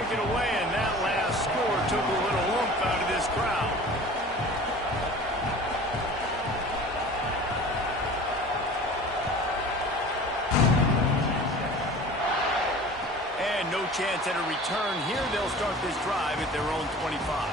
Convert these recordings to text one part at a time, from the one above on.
kick it away, and that last score took a little oomph out of this crowd. And no chance at a return here. They'll start this drive at their own 25.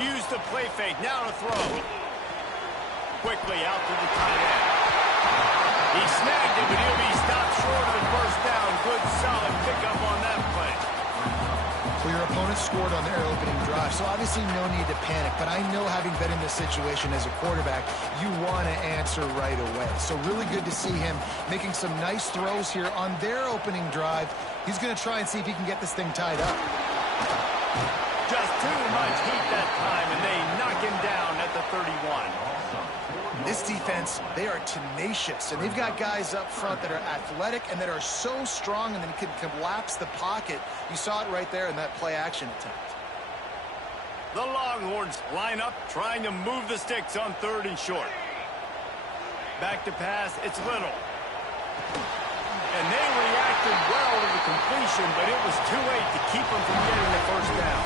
Use the play fake. Now to throw. Quickly out to the tight end. He snagged it, but he'll be stopped short of the first down. Good, solid pickup on that play. Well, your opponent scored on their opening drive, so obviously no need to panic. But I know, having been in this situation as a quarterback, you want to answer right away. So really good to see him making some nice throws here on their opening drive. He's going to try and see if he can get this thing tied up. Just too much heat that time, and they knock him down at the 31. This defense, they are tenacious, and they've got guys up front that are athletic and that are so strong and then can collapse the pocket. You saw it right there in that play-action attempt. The Longhorns line up, trying to move the sticks on 3rd and short. Back to pass, it's Little. And they reacted well to the completion, but it was too late to keep them from getting the first down.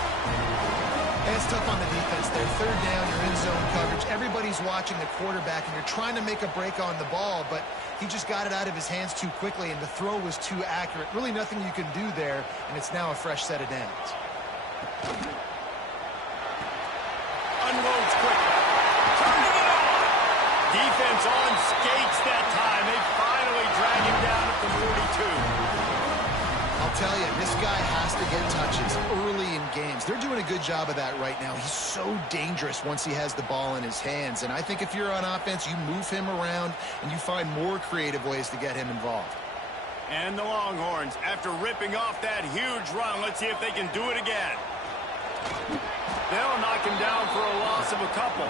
And it's tough on the defense there. 3rd down, you're in zone coverage. Everybody's watching the quarterback, and you're trying to make a break on the ball, but he just got it out of his hands too quickly, and the throw was too accurate. Really nothing you can do there, and it's now a fresh set of downs. Unloads quickly. Turning it on. Defense on skates that time. They finally drag him down at the 42. I'll tell you, this guy has to get touches early in games. They're doing a good job of that right now. He's so dangerous once he has the ball in his hands. And I think if you're on offense, you move him around and you find more creative ways to get him involved. And the Longhorns, after ripping off that huge run, let's see if they can do it again. They'll knock him down for a loss of a couple.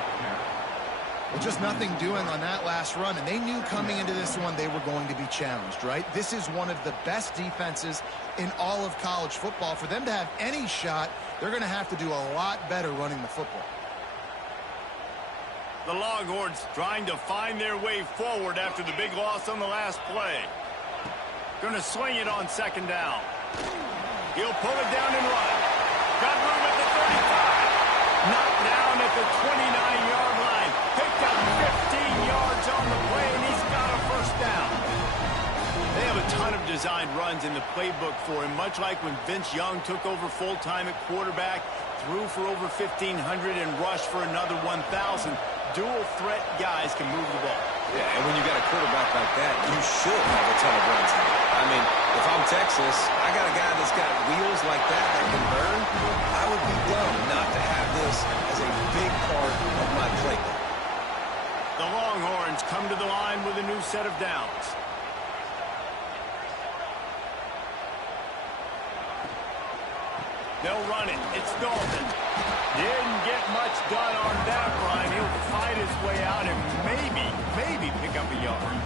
Well, just nothing doing on that last run, and they knew coming into this one they were going to be challenged, right? This is one of the best defenses in all of college football. For them to have any shot, they're going to have to do a lot better running the football. The Longhorns trying to find their way forward after the big loss on the last play. Going to swing it on 2nd down. He'll pull it down and run. Got room at the 35. Knocked down at the 29-yard line. Picked up 15 yards on the play, and he's got a first down. They have a ton of designed runs in the playbook for him, much like when Vince Young took over full-time at quarterback, threw for over 1,500 and rushed for another 1,000. Dual-threat guys can move the ball. Yeah, and when you got a quarterback like that, you should have a ton of runs in it. I mean, if I'm Texas, I got a guy that's got wheels like that can burn. I would be dumb not to have this as a big part of my playbook. The Longhorns come to the line with a new set of downs. They'll run it. It's Dalton. Didn't get much done on that run. He'll fight his way out and maybe pick up a yard.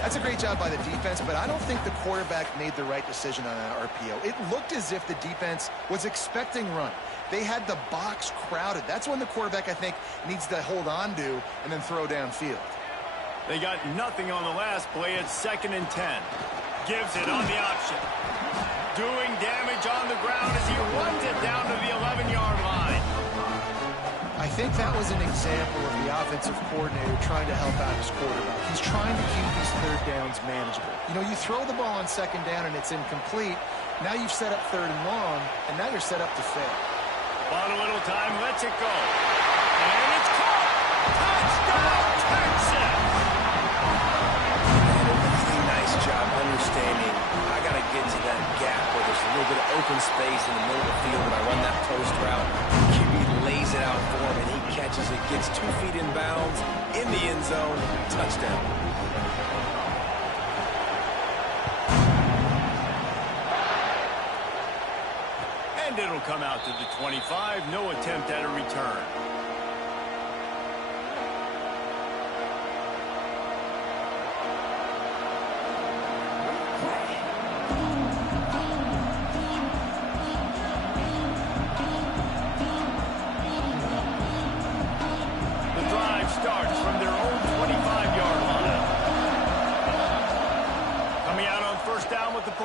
That's a great job by the defense, but I don't think the quarterback made the right decision on that RPO. It looked as if the defense was expecting run. They had the box crowded. That's when the quarterback, I think, needs to hold on to and then throw downfield. They got nothing on the last play. It's 2nd and 10. Gives it on the option. Doing damage on the ground as he runs it down to the 11-yard line. I think that was an example of the offensive coordinator trying to help out his quarterback. He's trying to keep these 3rd downs manageable. You know, you throw the ball on 2nd down and it's incomplete. Now you've set up 3rd and long, and now you're set up to fail. Bought a little time, lets it go. And it's caught! Touchdown, Texas! And a really nice job understanding I got to get to that gap where there's a little bit of open space in the middle of the field when I run that post route. QB lays it out for him, and he catches it, gets 2 feet in bounds, in the end zone, touchdown. And it'll come out to the 25. No attempt at a return.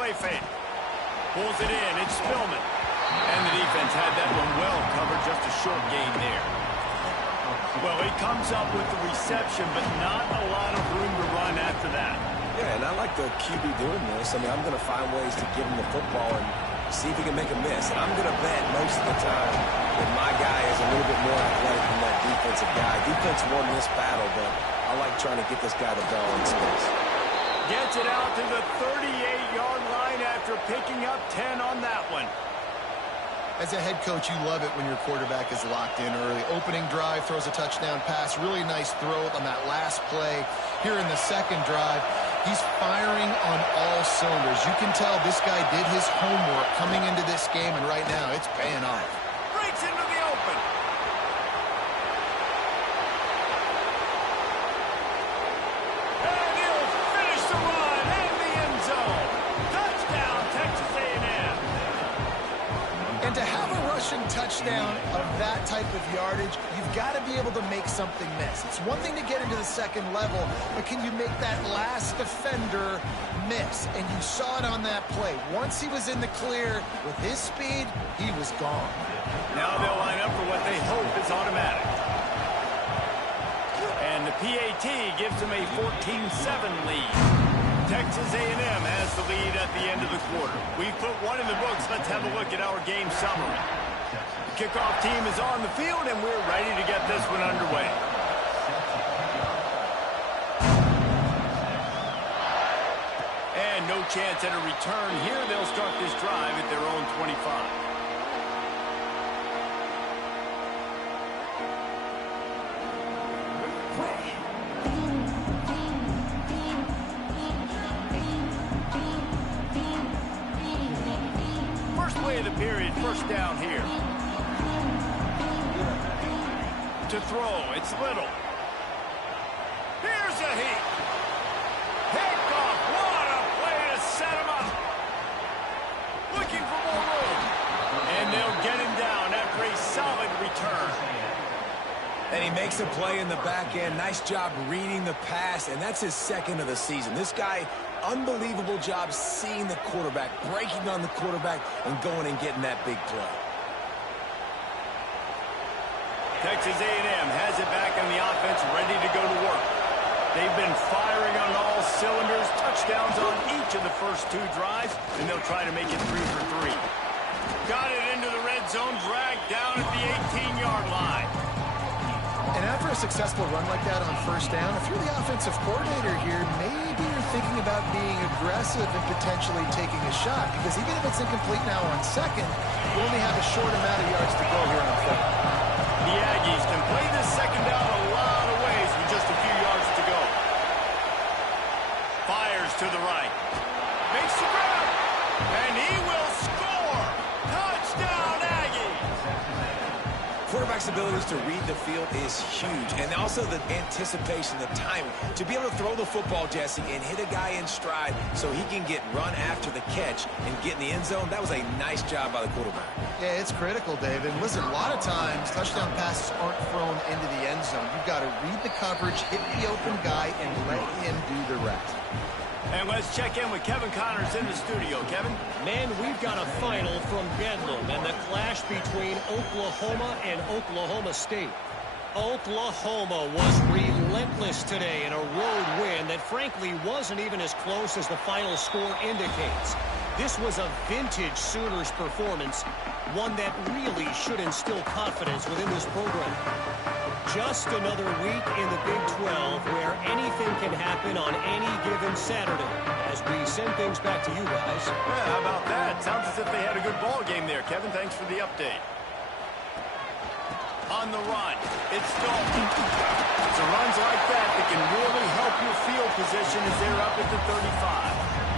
play fake. Pulls it in. It's Spillman. And the defense had that one well covered. Just a short gain there. Well, he comes up with the reception, but not a lot of room to run after that. Yeah, and I like the QB doing this. I mean, I'm going to find ways to give him the football and see if he can make a miss. And I'm going to bet most of the time that my guy is a little bit more athletic than that defensive guy. Defense won this battle, but I like trying to get this guy the ball in space. Gets it out to the 38-yard line after picking up 10 on that one. As a head coach, you love it when your quarterback is locked in early. Opening drive, throws a touchdown pass. Really nice throw on that last play. Here in the second drive, he's firing on all cylinders. You can tell this guy did his homework coming into this game, and right now it's paying off. Breaks into the open. And he'll finish the run in the end zone. Touchdown, Texas A&M. And to have a rushing touchdown of that type of yardage, you've got to be able to make something miss. It's one thing to get into the second level, but can you make that last defender miss? And you saw it on that play. Once he was in the clear with his speed, he was gone. Now they'll line up for what they hope is automatic. And the PAT gives them a 14-7 lead. Texas A&M has the lead at the end of the quarter. We've put one in the books. Let's have a look at our game summary. The kickoff team is on the field, and we're ready to get this one underway. And no chance at a return here. They'll start this drive at their own 25. Play of the period, first down here. To throw, it's Little. Here's a heat. Hancock, what a play to set him up. Looking for more room. And they'll get him down after a solid return. And he makes a play in the back end. Nice job reading the pass, and that's his second of the season. This guy, unbelievable job seeing the quarterback, breaking on the quarterback, and going and getting that big play. Texas A&M has it back on the offense, ready to go to work. They've been firing on all cylinders, touchdowns on each of the first two drives, and they'll try to make it 3 for 3. Got it into the red zone, dragged down at the 18-yard line. And after a successful run like that on first down, if you're the offensive coordinator here, maybe you're thinking about being aggressive and potentially taking a shot, because even if it's incomplete now on second, you only have a short amount of yards to go here on third. The Aggies can play this second down a lot of ways with just a few yards to go. Fires to the right. Makes the grab. And he will score. Touchdown, Aggies. Quarterback's abilities to read the field is huge, and also the anticipation, the timing. To be able to throw the football, Jesse, and hit a guy in stride so he can get run after the catch and get in the end zone, that was a nice job by the quarterback. Yeah, it's critical, David. And listen, a lot of times touchdown passes aren't thrown into the end zone. You've got to read the coverage, hit the open guy, and let him do the rest. And let's check in with Kevin Connors in the studio. Kevin? Man, we've got a final from Bedlam and the clash between Oklahoma and Oklahoma State. Oklahoma was relentless today in a road win that frankly wasn't even as close as the final score indicates. This was a vintage Sooners performance, one that really should instill confidence within this program. Just another week in the Big 12 where anything can happen on any given Saturday. As we send things back to you guys. Yeah, how about that? Sounds as if they had a good ball game there, Kevin. Thanks for the update. On the run, it's Dalton. It's runs like that that can really help your field position as they're up at the 35.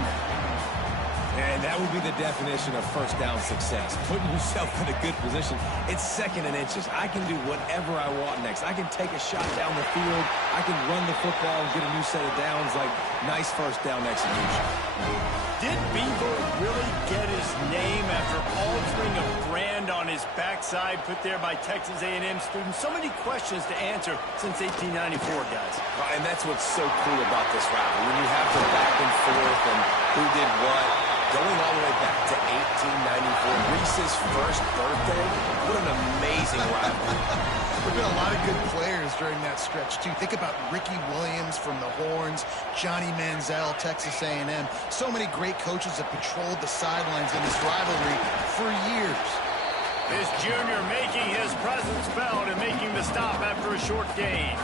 And that would be the definition of first down success. Putting yourself in a good position. It's second and inches. I can do whatever I want next. I can take a shot down the field. I can run the football and get a new set of downs. Like, nice first down execution. Did Bevo really get his name after altering a brand on his backside put there by Texas A&M students? So many questions to answer since 1894, guys. And that's what's so cool about this rivalry. When you have the back and forth and who did what, going all the way back to 1894, Reese's first birthday. What an amazing rivalry. There have been a lot of good players during that stretch, too. Think about Ricky Williams from the Horns, Johnny Manziel, Texas A&M. So many great coaches have patrolled the sidelines in this rivalry for years. This junior making his presence felt and making the stop after a short gain.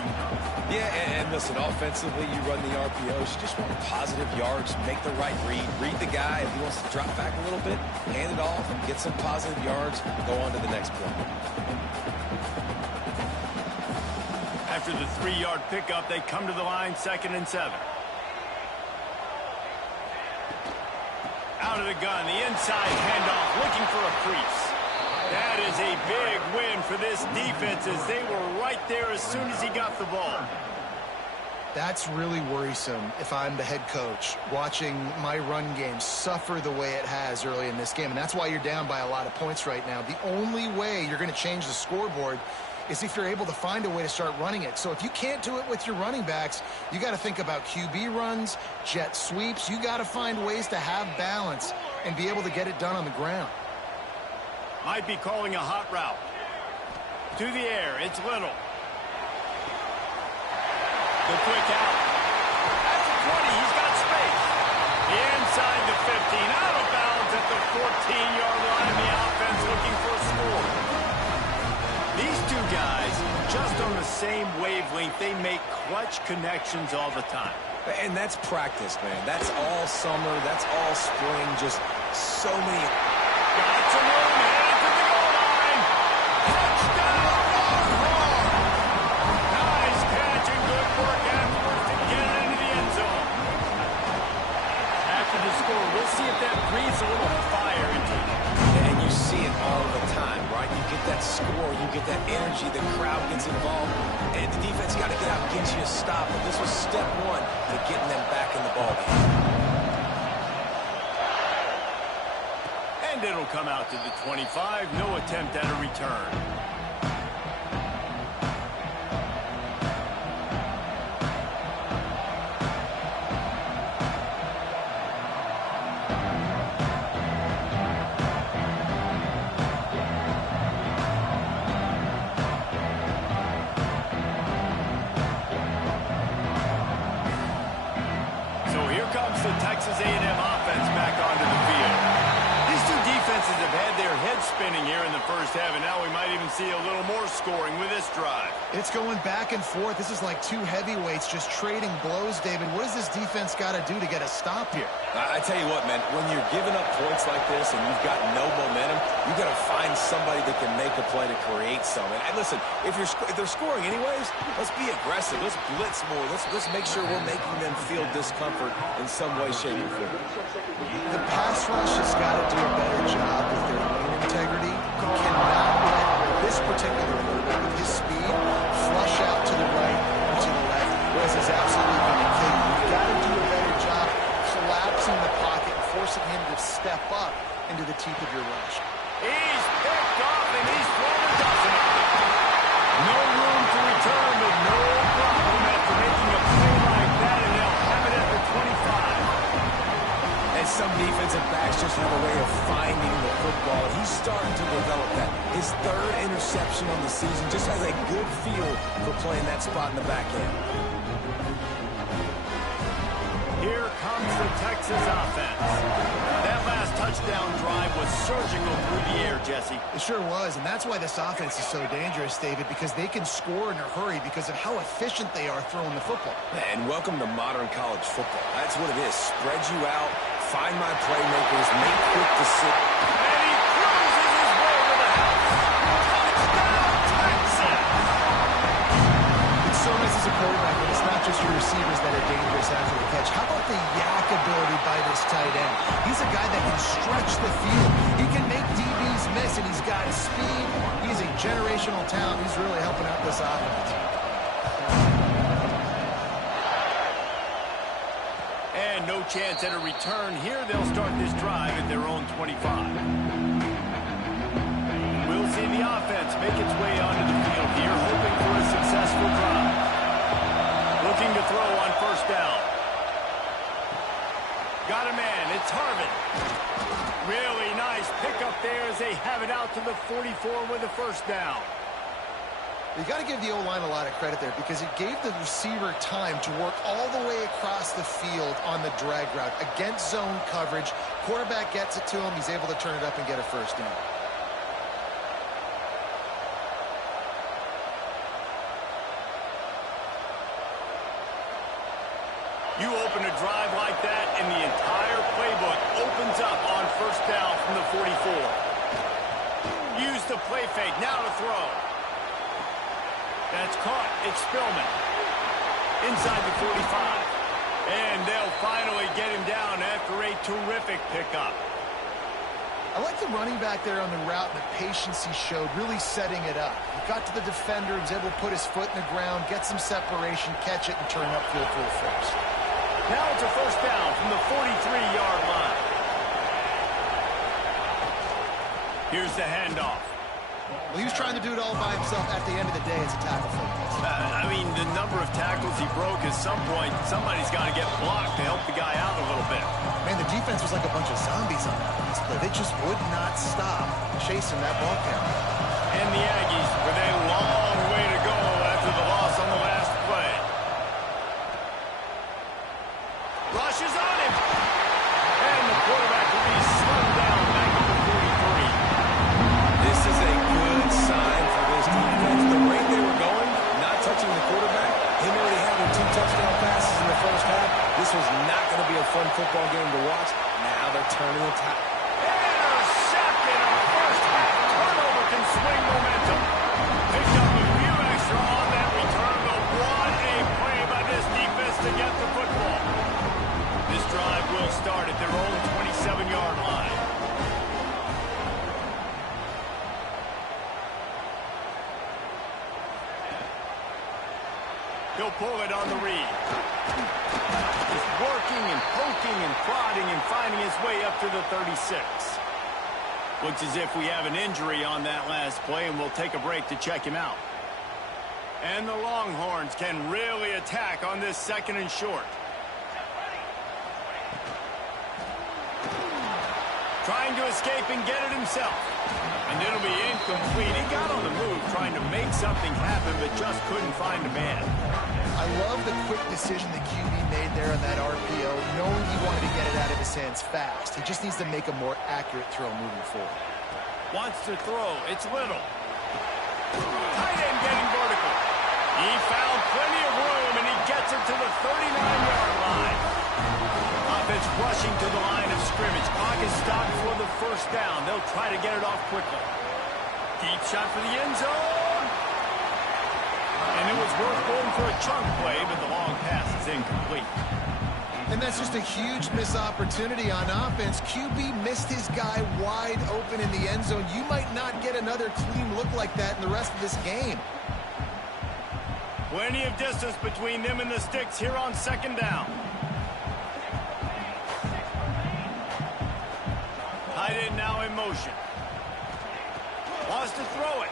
Yeah, and listen, offensively, you run the RPOs. You just want positive yards, make the right read the guy. If he wants to drop back a little bit, hand it off, get some positive yards, go on to the next play. After the 3-yard pickup, they come to the line 2nd and 7. Out of the gun, the inside handoff, looking for a crease. That is a big win for this defense as they were right there as soon as he got the ball. That's really worrisome if I'm the head coach, watching my run game suffer the way it has early in this game. And that's why you're down by a lot of points right now. The only way you're going to change the scoreboard is if you're able to find a way to start running it. So if you can't do it with your running backs, you got to think about QB runs, jet sweeps. You got to find ways to have balance and be able to get it done on the ground. Might be calling a hot route. To the air, it's Little. The quick out. At the 20, he's got space. Inside the 15, out of bounds at the 14-yard line. The offense looking for a score. These two guys, just on the same wavelength, they make clutch connections all the time. And that's practice, man. That's all summer. That's all spring. Just so many. Got some room, headed to the goal line. Touchdown, Longhorn! Nice catch and good work afterwards to get it into the end zone. After the score, we'll see if that breathes a little fire into it. And you see it all the time, right? You get that score, you get that energy, the crowd gets involved, and the defense got to get out and get you a stop. But this was step one to getting them back in the ballgame. And it'll come out to the 25. No attempt at a return. So here comes the Texas A&M offense back onto the field. These two defenses have had their heads spinning here in the first half, and now we might even see a little more scoring with this drive. It's going back and forth. This is like two heavyweights just trading blows, David. What does this defense got to do to get a stop here? I tell you what, man, when you're giving up points like this and you've got no momentum, you got to find somebody that can make a play to create something. And listen, if they're scoring anyways, let's be aggressive. Let's blitz more. Let's make sure we're making them feel discomfort in some way, shape, or form. The pass rush has got to do a better job with their lane integrity. You cannot let this particular quarterback with his speed flush out to the right or to the left. This is absolutely going to kill you. You've got to do a better job collapsing the pocket and forcing him to step up into the teeth of your rush. He's picked off, and he's thrown a dozen of them. No room to return, but no problem after making a play like that, and they'll have it at the 25. And some defensive backs just have a way of finding the football. He's starting to develop that. His third interception on the season just has a good feel for playing that spot in the back end. Here comes the Texas offense. That last touchdown drive was surgical through the air, Jesse. It sure was, and that's why this offense is so dangerous, David, because they can score in a hurry because of how efficient they are throwing the football. And welcome to modern college football. That's what it is. Spread you out, find my playmakers, make quick decisions. And he cruises his way to the house. Touchdown, Texas! It's so nice as a quarterback, but it's not just your receivers that are dangerous after the catch. How about the yak ability by this tight end? He's a guy that can stretch the field. He can make DBs miss, and he's got speed. He's a generational talent. He's really helping out this offense. And no chance at a return here. They'll start this drive at their own 25. We'll see the offense make its way onto the field here, hoping for a successful drive. Looking to throw on first down. Got a man. It's Harvin. Really nice pickup there as they have it out to the 44 with a first down. You got to give the O-line a lot of credit there because it gave the receiver time to work all the way across the field on the drag route against zone coverage. Quarterback gets it to him. He's able to turn it up and get a first down. You open a drive like that, and the entire playbook opens up on first down from the 44. Use the play fake. Now to throw. That's caught. It's Spillman. Inside the 45. And they'll finally get him down after a terrific pickup. I like the running back there on the route and the patience he showed, really setting it up. He got to the defender, was able to put his foot in the ground, get some separation, catch it, and turn upfield for a first. Now it's a first down from the 43-yard line. Here's the handoff. Well, he was trying to do it all by himself. At the end of the day, it's a tackle for him. I mean, the number of tackles he broke, at some point, somebody's got to get blocked to help the guy out a little bit. Man, the defense was like a bunch of zombies on that last play. They just would not stop chasing that ball carrier. And the Aggies with a long way to go after the loss on the last play. Rush is on him. And the quarterback will be slowed down back at the 43. This is a good sign for this defense. The rate they were going, not touching the quarterback, him already having 2 touchdown passes in the first half. This was not going to be a fun football game to watch. Now they're turning the tide. Intercepted. A first half turnover can swing momentum. Picked up a few extra on that return, but what a play by this defense to get the football. This drive will start at their own 27-yard line. He'll pull it on the read. Just working and poking and prodding and finding his way up to the 36. Looks as if we have an injury on that last play, and we'll take a break to check him out. And the Longhorns can really attack on this second and short. Trying to escape and get it himself. And it'll be incomplete. He got on the move trying to make something happen, but just couldn't find a man. I love the quick decision the QB made there on that RPO, knowing he wanted to get it out of his hands fast. He just needs to make a more accurate throw moving forward. Wants to throw. It's Little. Tight end getting vertical. He found plenty of room, and he gets it to the 39-yard line. Offense rushing to the line of scrimmage. Clock is stopped for the first down. They'll try to get it off quickly. Deep shot for the end zone. And it was worth going for a chunk play, but the long pass is incomplete. And that's just a huge missed opportunity on offense. QB missed his guy wide open in the end zone. You might not get another clean look like that in the rest of this game. Plenty of distance between them and the sticks here on second down. Tight end now in motion. Wants to throw it.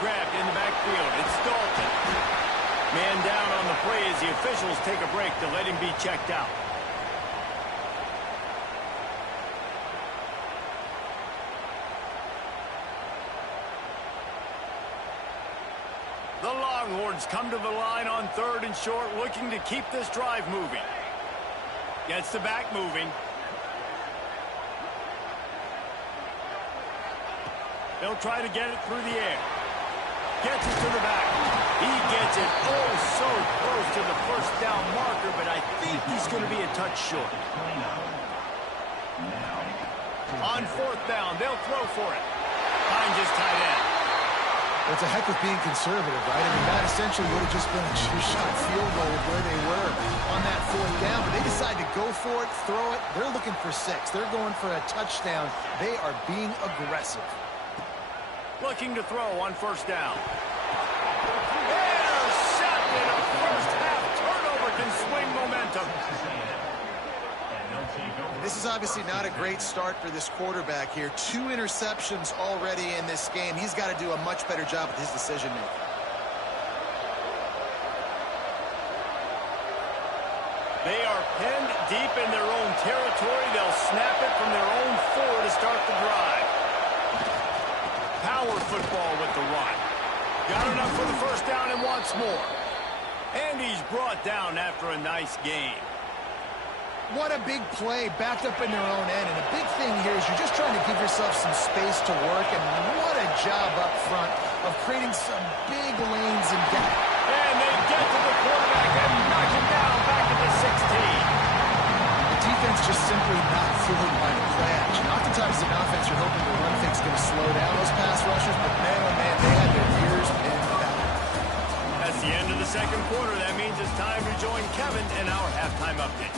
Grabbed in the backfield. It's Dalton. Man down on the play as the officials take a break to let him be checked out. The Longhorns come to the line on third and short, looking to keep this drive moving. Gets the back moving. They'll try to get it through the air. Gets it to the back. He gets it oh so close to the first down marker, but I think he's going to be a touch short. On fourth down, they'll throw for it. Finds his tight end. It's a heck of being conservative, right? I mean, that essentially would have just been a two-shot field goal with where they were on that fourth down, but they decide to go for it, throw it. They're looking for 6. They're going for a touchdown. They are being aggressive. Looking to throw on first down. Intercepted. A first half turnover can swing momentum. This is obviously not a great start for this quarterback here. 2 interceptions already in this game. He's got to do a much better job with his decision-making. They are pinned deep in their own territory. They'll snap it from their own 4 to start the drive. Power football with the run. Got enough for the first down and wants more. And he's brought down after a nice gain. What a big play, backed up in their own end. And a big thing here is you're just trying to give yourself some space to work. And what a job up front of creating some big lanes and gaps. And they get to the quarterback and knock him down back at the 16. The defense just simply not fooled by the play action. Oftentimes in offense, you're hoping the run fake's going to slow down those pass rushers. But man, oh man, they had their ears pinned back. That's the end of the second quarter. That means it's time to join Kevin in our halftime update.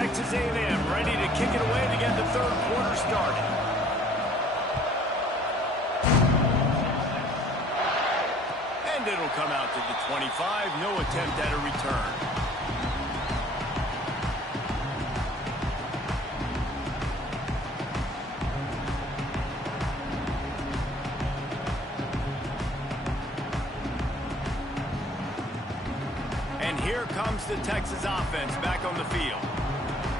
Texas A&M ready to kick it away to get the third quarter started. And it'll come out to the 25. No attempt at a return. And here comes the Texas offense back on the field.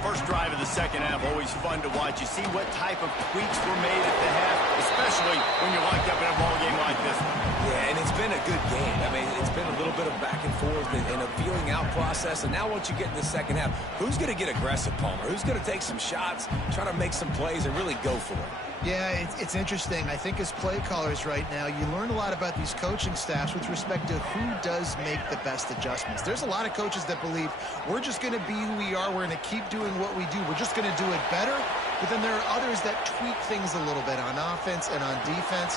First drive of the second half, always fun to watch. You see what type of tweaks were made at the half, especially when you're locked up in a ball game like this one. Yeah, and it's been a good game. I mean, it's been a little bit of back and forth and a feeling out process. And now once you get in the second half, who's going to get aggressive, Palmer? Who's going to take some shots, try to make some plays, and really go for it? Yeah, it's interesting. I think as play callers right now, you learn a lot about these coaching staffs with respect to who does make the best adjustments. There's a lot of coaches that believe we're just going to be who we are. We're going to keep doing what we do. We're just going to do it better. But then there are others that tweak things a little bit on offense and on defense.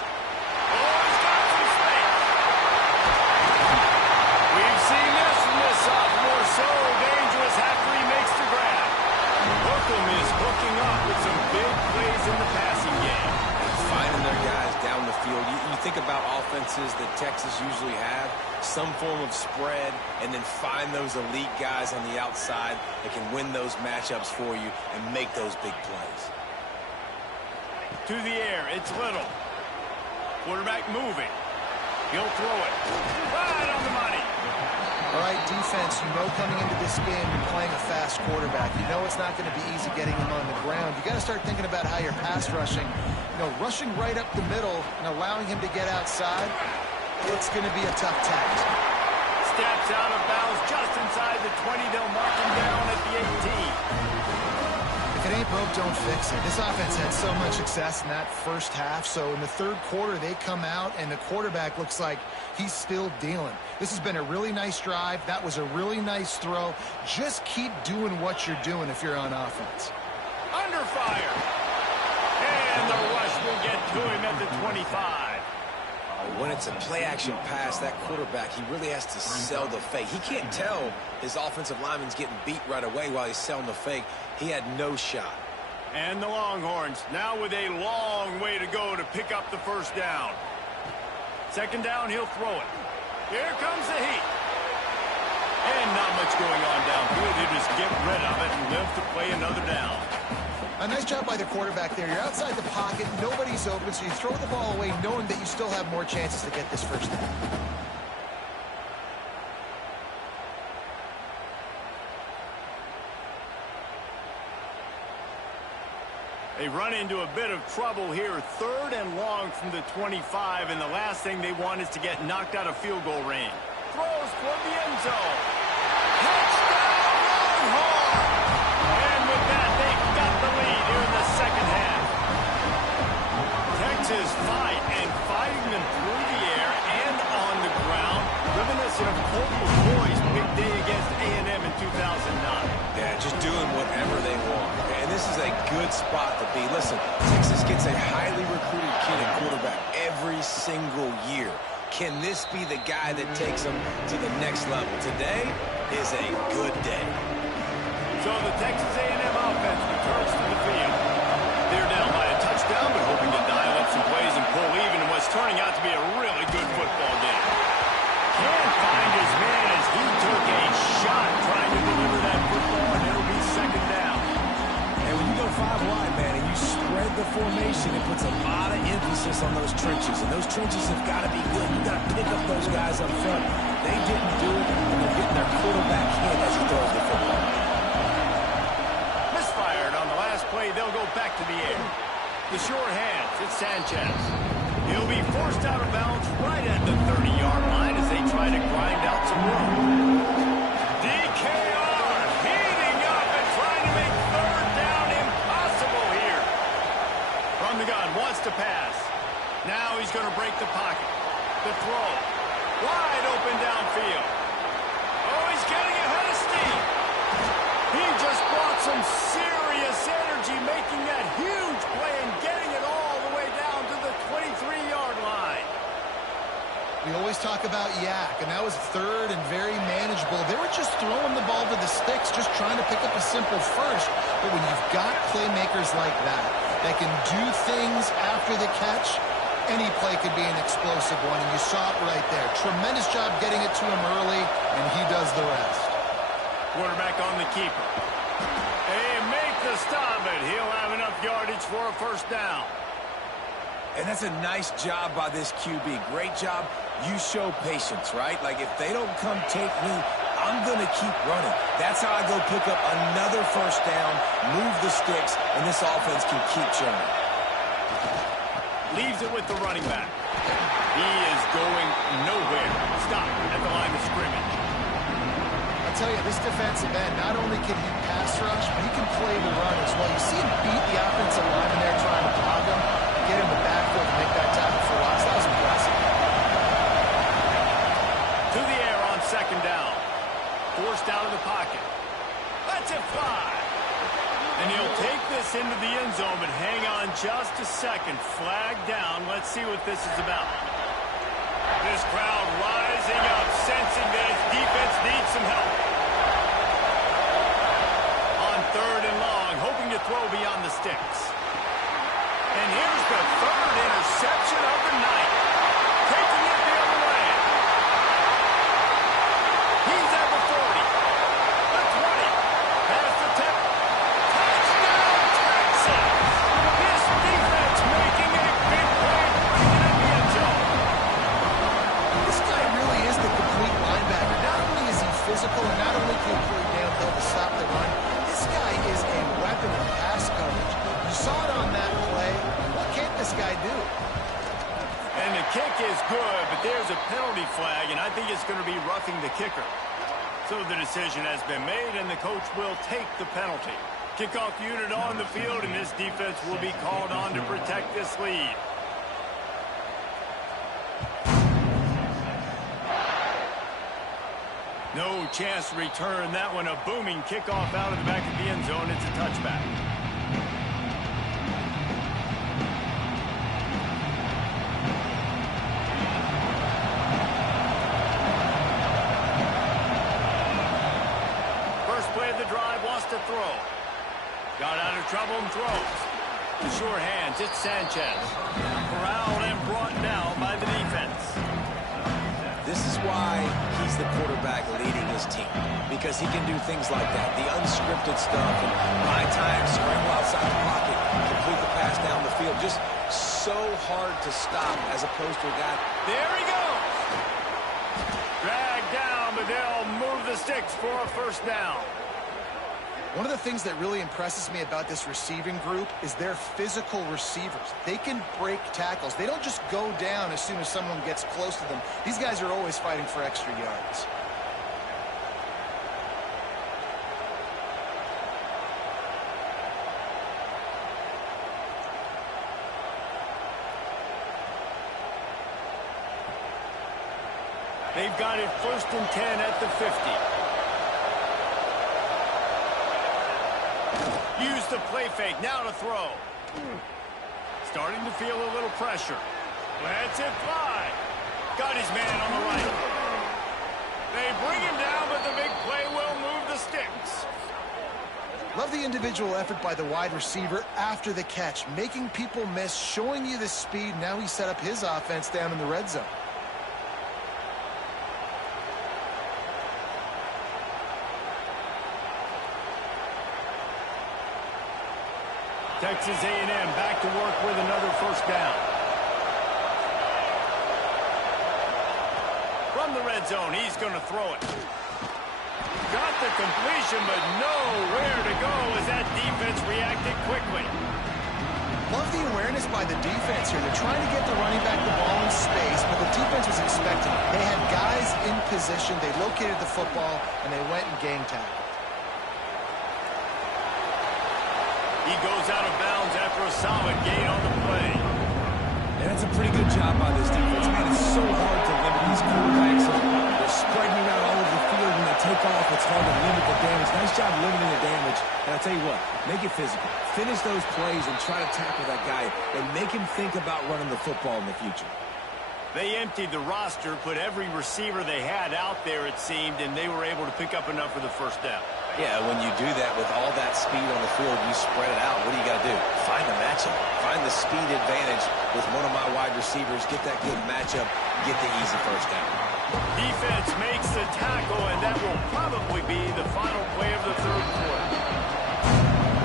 We've seen this from this sophomore, so dangerous after he makes the grab. Holcomb is hooking up with some big plays in the passing game. Finding their guys down the field. You think about offenses that Texas usually have, some form of spread, and then find those elite guys on the outside that can win those matchups for you and make those big plays. To the air, it's Little. Quarterback moving. He'll throw it. Right on the money. All right, defense, you know coming into this game you're playing a fast quarterback. You know it's not going to be easy getting him on the ground. You got to start thinking about how you're pass rushing. Rushing right up the middle and allowing him to get outside, it's going to be a tough task. Steps out of bounds just inside the 20. They'll mark him down at the 18. If it ain't broke, don't fix it. This offense had so much success in that first half, so in the third quarter they come out and the quarterback looks like he's still dealing. This has been a really nice drive. That was a really nice throw. Just keep doing what you're doing if you're on offense. Under fire. And the rush will get to him at the 25. When it's a play-action pass, that quarterback, he really has to sell the fake. He can't tell his offensive lineman's getting beat right away while he's selling the fake. He had no shot. And the Longhorns now with a long way to go to pick up the first down. Second down, he'll throw it. Here comes the heat. And not much going on downfield. They just get rid of it and live to play another down. A nice job by the quarterback there. You're outside the pocket. Nobody's open, so you throw the ball away knowing that you still have more chances to get this first down. They run into a bit of trouble here. Third and long from the 25, and the last thing they want is to get knocked out of field goal range. Throws toward the end zone. Touchdown, Longhorn! And with that, they've got the lead here in the second half. Texas fighting them through the air and on the ground. Reminiscent of Colt McCoy's big day against A&M in 2009. Yeah, just doing whatever they want. And this is a good spot to be. Listen, Texas gets a highly recruited kid at quarterback every single year. Can this be the guy that takes them to the next level? Today is a good day. So the Texas A&M offense returns to the field. They're down by a touchdown, but hoping to dial up some plays and pull even in what's turning out to be a really good football game. Can't find his man as he took a shot trying to deliver that football, and it'll be second down. And when you go 5 wide, man, and you spread the formation, position, it puts a lot of emphasis on those trenches, and those trenches have got to be good. You've got to pick up those guys up front. They didn't do it, and they're getting their quarterback hit as he throws the football. Misfired on the last play. They'll go back to the air. The sure hands, it's Sanchez. He'll be forced out of bounds right at the 30-yard line as they try to grind out some room. DKR heating up and trying to make third down impossible here. From the gun, wants to pass. Now he's going to break the pocket. The throw. Wide open downfield. Oh, he's getting ahead of steam. He just brought some serious energy making that huge play and getting it all the way down to the 23-yard line. We always talk about yak, and that was third and very manageable. They were just throwing the ball to the sticks, just trying to pick up a simple first. But when you've got playmakers like that can do things after the catch, any play could be an explosive one, and you saw it right there. Tremendous job getting it to him early, and he does the rest. Quarterback on the keeper. They make the stop, but he'll have enough yardage for a first down. And that's a nice job by this QB. Great job. You show patience, right? Like, if they don't come take me, I'm going to keep running. That's how I go pick up another first down, move the sticks, and this offense can keep churning. Leaves it with the running back. He is going nowhere. Stop at the line of scrimmage. I'll tell you, this defensive end, not only can he pass rush, but he can play the run as well. You see him beat the offensive lineman there trying to block him, get in the backfield and make that tackle for loss. That was impressive. To the air on second down. Forced out of the pocket. Lets it fly. And he'll take this into the end zone, but hang on just a second. Flag down. Let's see what this is about. This crowd rising up, sensing that its defense needs some help. On third and long, hoping to throw beyond the sticks. And here's the third interception of the night. Taking it the other way. He's at the 40. The 20. Past the 10. Touchdown, Texas! This defense making a big play, bringing it in the end zone. This guy really is the complete linebacker. Not only is he physical and not only can he play downhill to stop the run, this guy is a weapon in pass coverage. You saw it on that play. What can't this guy do? And the kick is good, but there's a penalty flag, and I think it's going to be roughing the kicker. So the decision has been made, and the coach will take the penalty. Kickoff unit on the field, and this defense will be called on to protect this lead. No chance to return that one. A booming kickoff out of the back of the end zone. It's a touchback. First play of the drive, wants to throw. Got out of trouble and throws. The sure hands, it's Sanchez. Corralled and brought down by the defense. This is why he's the quarterback leading his team, because he can do things like that, the unscripted stuff, and buy time, scramble outside the pocket, complete the pass down the field. Just so hard to stop as opposed to a guy. There he goes. Dragged down, but they'll move the sticks for a first down. One of the things that really impresses me about this receiving group is their physical receivers. They can break tackles. They don't just go down as soon as someone gets close to them. These guys are always fighting for extra yards. They've got it first and 10 at the 50. Use the play fake, now to throw. Starting to feel a little pressure. Lets it fly. Got his man on the right. They bring him down, but the big play will move the sticks. Love the individual effort by the wide receiver after the catch, making people miss, showing you the speed. Now he set up his offense down in the red zone. Texas A&M back to work with another first down. From the red zone, he's going to throw it. Got the completion, but nowhere to go as that defense reacted quickly. Love the awareness by the defense here. They're trying to get the running back the ball in space, but the defense was expecting it. They had guys in position. They located the football, and they went and gang tackled. He goes out of bounds after a solid gain on the play. And that's a pretty good job by this defense. Man, it's so hard to limit these quarterbacks. They're spreading around all over the field. When they take off, it's hard to limit the damage. Nice job limiting the damage. And I'll tell you what, make it physical. Finish those plays and try to tackle that guy and make him think about running the football in the future. They emptied the roster, put every receiver they had out there, it seemed, and they were able to pick up enough for the first down. Yeah, when you do that with all that speed on the field, you spread it out. What do you got to do? Find the matchup. Find the speed advantage with one of my wide receivers. Get that good matchup. Get the easy first down. Defense makes the tackle, and that will probably be the final play of the third quarter.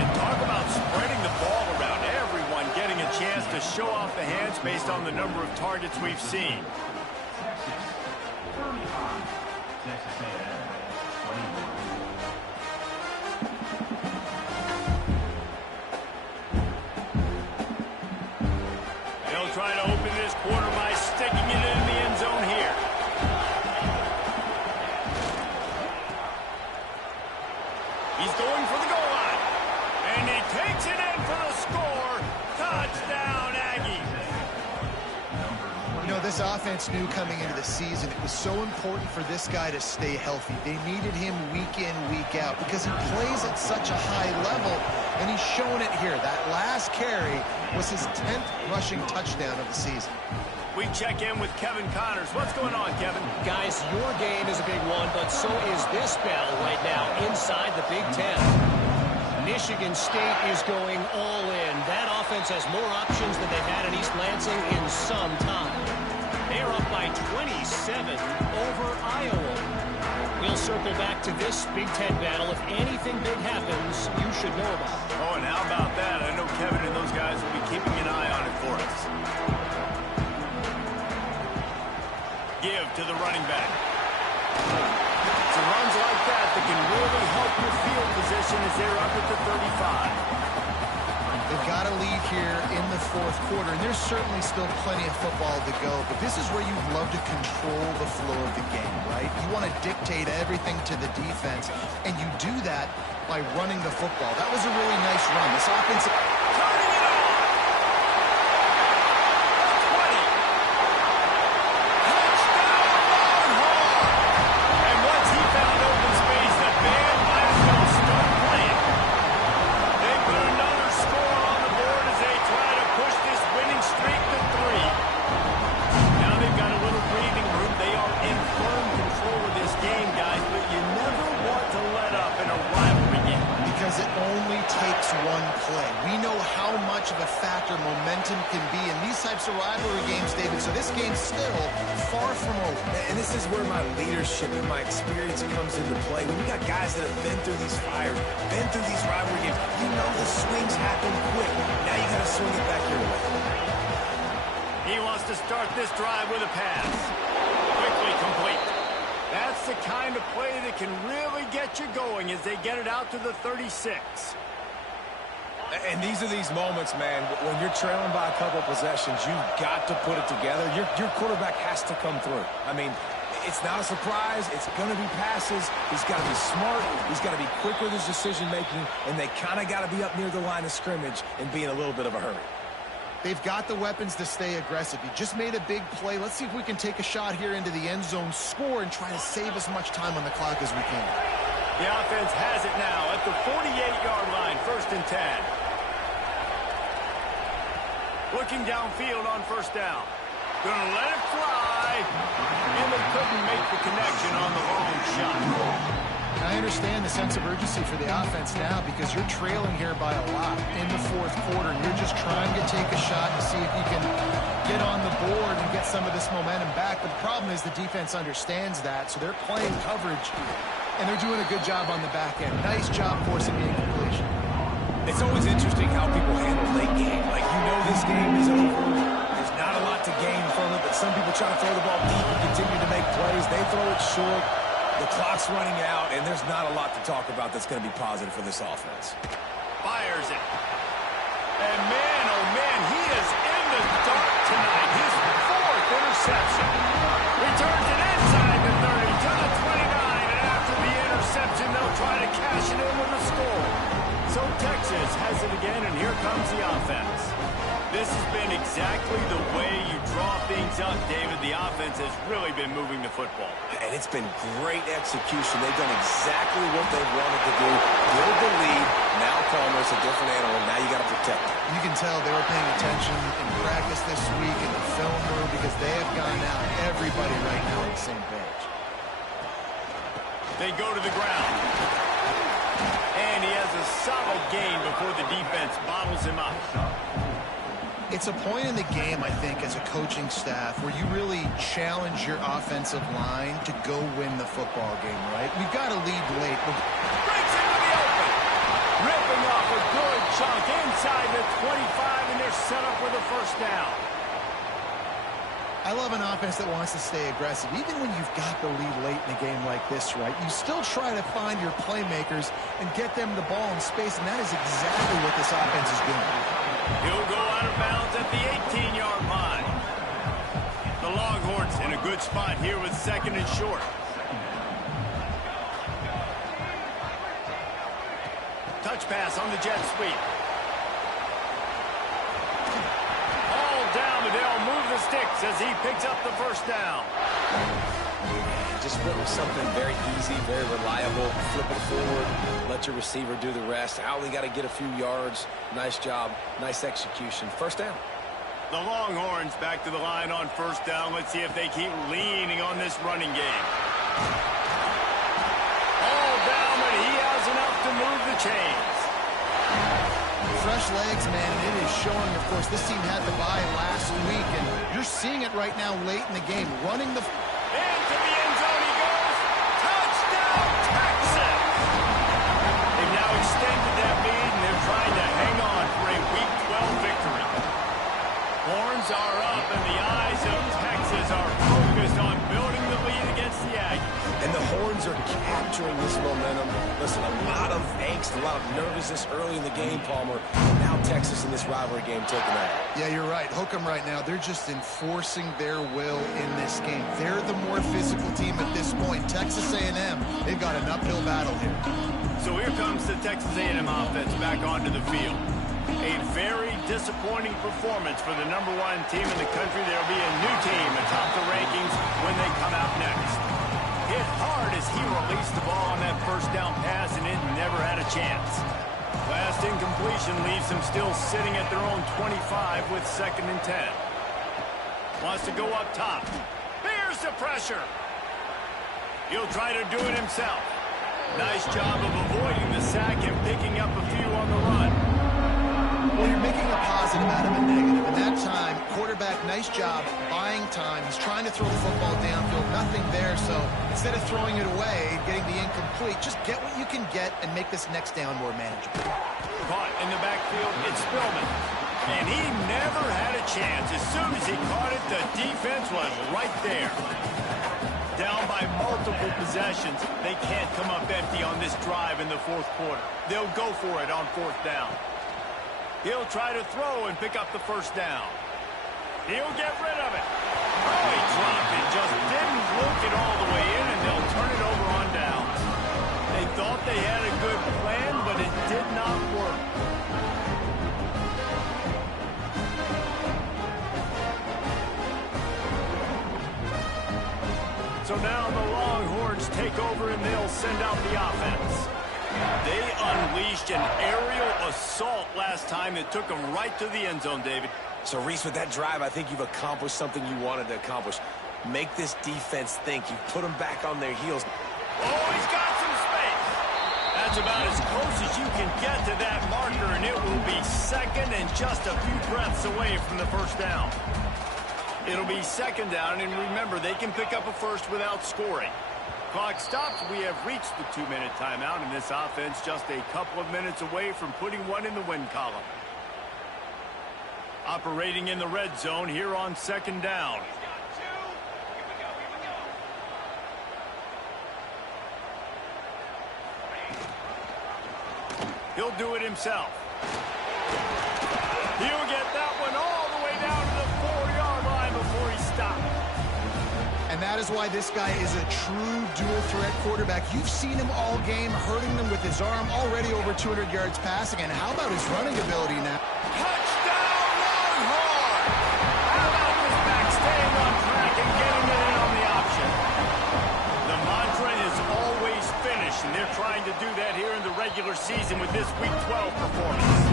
And talk about spreading the ball around, everyone getting a chance to show off the hands based on the number of targets we've seen. They'll try to open this quarter by sticking it in the end zone here. He's going for the goal line. And he takes it in for the score. Touchdown, Aggies. You know, this offense knew coming into the season it was so important for this guy to stay healthy. They needed him week in, week out because he plays at such a high level, and he's shown it here. That last carry was his 10th rushing touchdown of the season. We check in with Kevin Connors. What's going on, Kevin? Guys, your game is a big one, but so is this battle right now inside the Big Ten. Michigan State is going all in. That offense has more options than they've had in East Lansing in some time. They're up by 27 over Iowa. We'll circle back to this Big Ten battle. If anything big happens, you should know about it. Oh, and how about that? I know Kevin and those guys will be keeping an eye on it for us. Give to the running back. It's runs like that that can really help your field position as they're up at the 35. They've got a lead here in the fourth quarter, and there's certainly still plenty of football to go, but this is where you'd love to control the flow of the game, right? You want to dictate everything to the defense, and you do that by running the football. That was a really nice run. This offense... Turning it on! 20! Touchdown, Longhorn! And once he found open space, the band might as well start playing. They put another score on the board as they try to push this winning streak to 3. Now they've got a little breathing room. They are in firm control of this game, guys, but you never want to let up in a rivalry game. Because it only takes one play. We know how much of a factor momentum can be in these types of rivalry games, David, so this game's still far from over. And this is where my leadership and my experience comes into play. When you got guys that have been through these fires, been through these rivalry games, you know the swings happen quick. Now you got to swing it back your way. He wants to start this drive with a pass. Quickly complete. That's the kind of play that can really get you going as they get it out to the 36. And these are these moments, man, when you're trailing by a couple possessions, you've got to put it together. Your quarterback has to come through. I mean, it's not a surprise. It's going to be passes. He's got to be smart. He's got to be quick with his decision-making, and they kind of got to be up near the line of scrimmage and be in a little bit of a hurry. They've got the weapons to stay aggressive. You just made a big play. Let's see if we can take a shot here into the end zone, score, and try to save as much time on the clock as we can. The offense has it now at the 48-yard line, 1st and 10. Looking downfield on first down. Gonna let it fly. And they couldn't make the connection on the long shot. I understand the sense of urgency for the offense now because you're trailing here by a lot in the fourth quarter, and you're just trying to take a shot to see if you can get on the board and get some of this momentum back. But the problem is the defense understands that, so they're playing coverage, and they're doing a good job on the back end. Nice job forcing the incompletion. It's always interesting how people handle late game. Like, you know this game is over. There's not a lot to gain from it, but some people try to throw the ball deep and continue to make plays. They throw it short. The clock's running out, and there's not a lot to talk about that's going to be positive for this offense. Fires it. And man, oh man, he is in the dark tonight. His 4th interception. Returns it inside the 30 to the 29, and after the interception, they'll try to cash it in with a score. So Texas has it again, and here comes the offense. This has been exactly the way you draw things up, David. The offense has really been moving the football. And it's been great execution. They've done exactly what they've wanted to do. Build the lead. Now Palmer's a different animal. Now you got to protect it. You can tell they were paying attention in practice this week in the film room because they have gone out, everybody right now on the same page. They go to the ground. And he has a solid gain before the defense bottles him up. It's a point in the game, I think, as a coaching staff where you really challenge your offensive line to go win the football game, right? We've got to lead late. Breaks into the open. Ripping off a good chunk inside the 25, and they're set up with a first down. I love an offense that wants to stay aggressive. Even when you've got the lead late in a game like this, right, you still try to find your playmakers and get them the ball in space, and that is exactly what this offense is doing. He'll go out of bounds at the 18-yard line. The Longhorns in a good spot here with 2nd and short. Touch pass on the jet sweep. All down, but they'll move the sticks as he picks up the first down. Just put something very easy, very reliable. Flip it forward. Let your receiver do the rest. Only got to get a few yards. Nice job. Nice execution. First down. The Longhorns back to the line on first down. Let's see if they keep leaning on this running game. All down, but he has enough to move the chains. Fresh legs, man, and it is showing, of course, this team had the bye last week, and you're seeing it right now late in the game. Running the... Into the end zone he goes. Touchdown, Texas! They've now extended that lead, and they're trying to hang on for a Week 12 victory. Horns are up, and the eyes of Texas are focused on building the lead against the Aggies. And the Horns are capturing this momentum. Listen, a lot of angst, a lot of nervousness early in the game, Palmer. Now Texas in this rivalry game taking that. Yeah, you're right. Hook 'em right now. They're just enforcing their will in this game. They're the more physical team at this point. Texas A&M, they've got an uphill battle here. So here comes the Texas A&M offense back onto the field. A very disappointing performance for the #1 team in the country. There'll be a new team atop the rankings when they come out next. Hit hard as he released the ball on that first down pass, and it never had a chance. Last incompletion leaves him still sitting at their own 25 with 2nd and 10. Wants to go up top. Here's the pressure. He'll try to do it himself. Nice job of avoiding the sack and picking up a few on the run. Well, you're making a positive out of a negative. And that time, quarterback, nice job buying time. He's trying to throw the football downfield. Nothing there, so instead of throwing it away, getting the incomplete, just get what you can get and make this next down more manageable. Caught in the backfield, it's Spillman. And he never had a chance. As soon as he caught it, the defense was right there. Down by multiple possessions, they can't come up empty on this drive in the 4th quarter. They'll go for it on 4th down. He'll try to throw and pick up the first down. He'll get rid of it. Oh, he dropped it. Just didn't look it all the way in, and they'll turn it over on downs. They thought they had a good plan, but it did not work. So now the Longhorns take over, and they'll send out the offense. They unleashed an aerial assault last time that took them right to the end zone, David. So, Reese, with that drive, I think you've accomplished something you wanted to accomplish. Make this defense think. You put them back on their heels. Oh, he's got some space. That's about as close as you can get to that marker, and it will be 2nd and just a few breaths away from the first down. It'll be 2nd down, and remember, they can pick up a first without scoring. Clock stops. We have reached the 2-minute timeout, and this offense just a couple of minutes away from putting one in the win column. Operating in the red zone here on second down. He'll do it himself. He'll get that one all the way down to the 4-yard line before he stopped. And that is why this guy is a true dual-threat quarterback. You've seen him all game, hurting them with his arm, already over 200 yards passing. And how about his running ability now? Touchdown, Longhorn! How about this back staying on track and getting it in on the option? The mantra is always finish, and they're trying to do that here in the regular season with this Week 12 performance.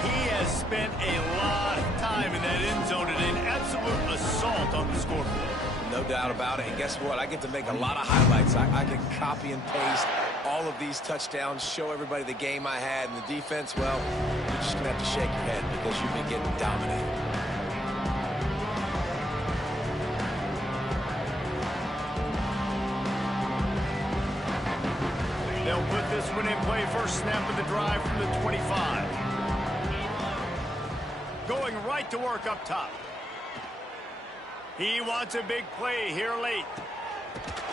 He has spent a lot of time in that end zone and an absolute assault on the scoreboard. No doubt about it. And guess what? I get to make a lot of highlights. I can copy and paste all of these touchdowns, show everybody the game I had. And the defense, well, you're just going to have to shake your head because you've been getting dominated. They'll put this one in play. First snap of the drive from the 25. Going right to work up top. He wants a big play here late.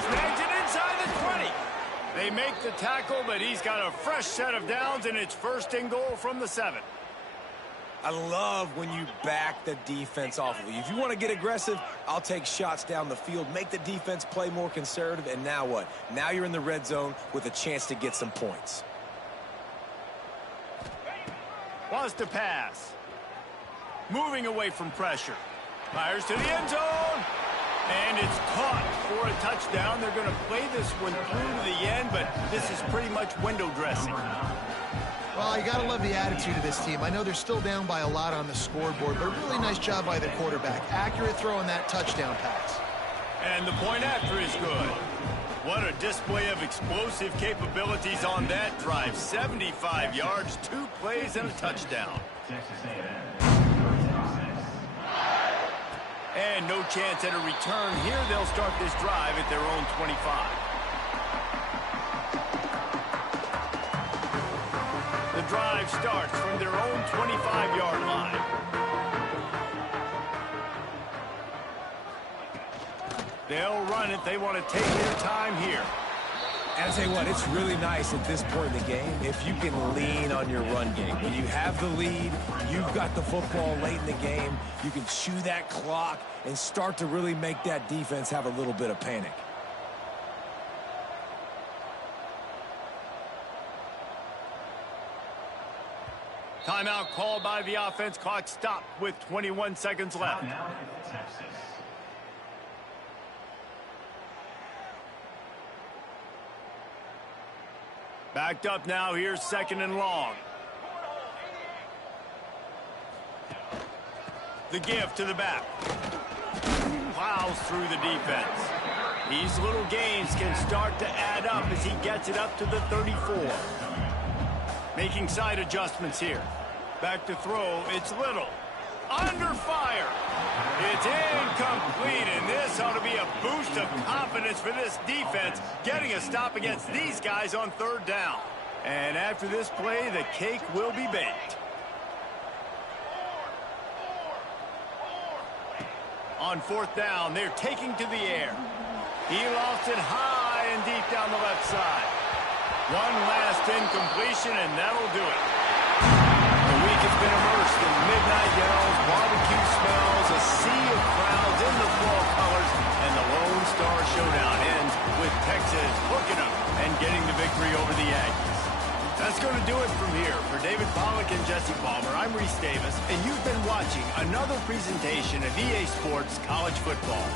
Snags it inside the 20. They make the tackle, but he's got a fresh set of downs, and it's first and goal from the 7. I love when you back the defense off of you. If you want to get aggressive, I'll take shots down the field, make the defense play more conservative, and now what? Now you're in the red zone with a chance to get some points. Wants to pass. Moving away from pressure. Fires to the end zone. And it's caught for a touchdown. They're going to play this one through to the end, but this is pretty much window dressing. Well, you got to love the attitude of this team. I know they're still down by a lot on the scoreboard, but a really nice job by the quarterback. Accurate throw on that touchdown pass. And the point after is good. What a display of explosive capabilities on that drive. 75 yards, 2 plays, and a touchdown. And no chance at a return here. They'll start this drive at their own 25. The drive starts from their own 25-yard line. They'll run it. They want to take their time here. And I tell you what, it's really nice at this point in the game if you can lean on your run game. When you have the lead, you've got the football late in the game, you can chew that clock and start to really make that defense have a little bit of panic. Timeout called by the offense. Clock stopped with 21 seconds left. Backed up now. Here's second and long. The give to the back. Plows through the defense. These little gains can start to add up as he gets it up to the 34. Making side adjustments here. Back to throw. It's Little. Under fire. It's incomplete, and this ought to be a boost of confidence for this defense, getting a stop against these guys on third down. And after this play, the cake will be baked. On fourth down, they're taking to the air. He lost it high and deep down the left side. One last incompletion, and that'll do it. The week has been immersed in midnight yells, barbecue smells, a sea of crowds in the fall colors, and the Lone Star Showdown ends with Texas hooking up and getting the victory over the Aggies. That's going to do it from here. For David Pollack and Jesse Palmer, I'm Reese Davis, and you've been watching another presentation of EA Sports College Football.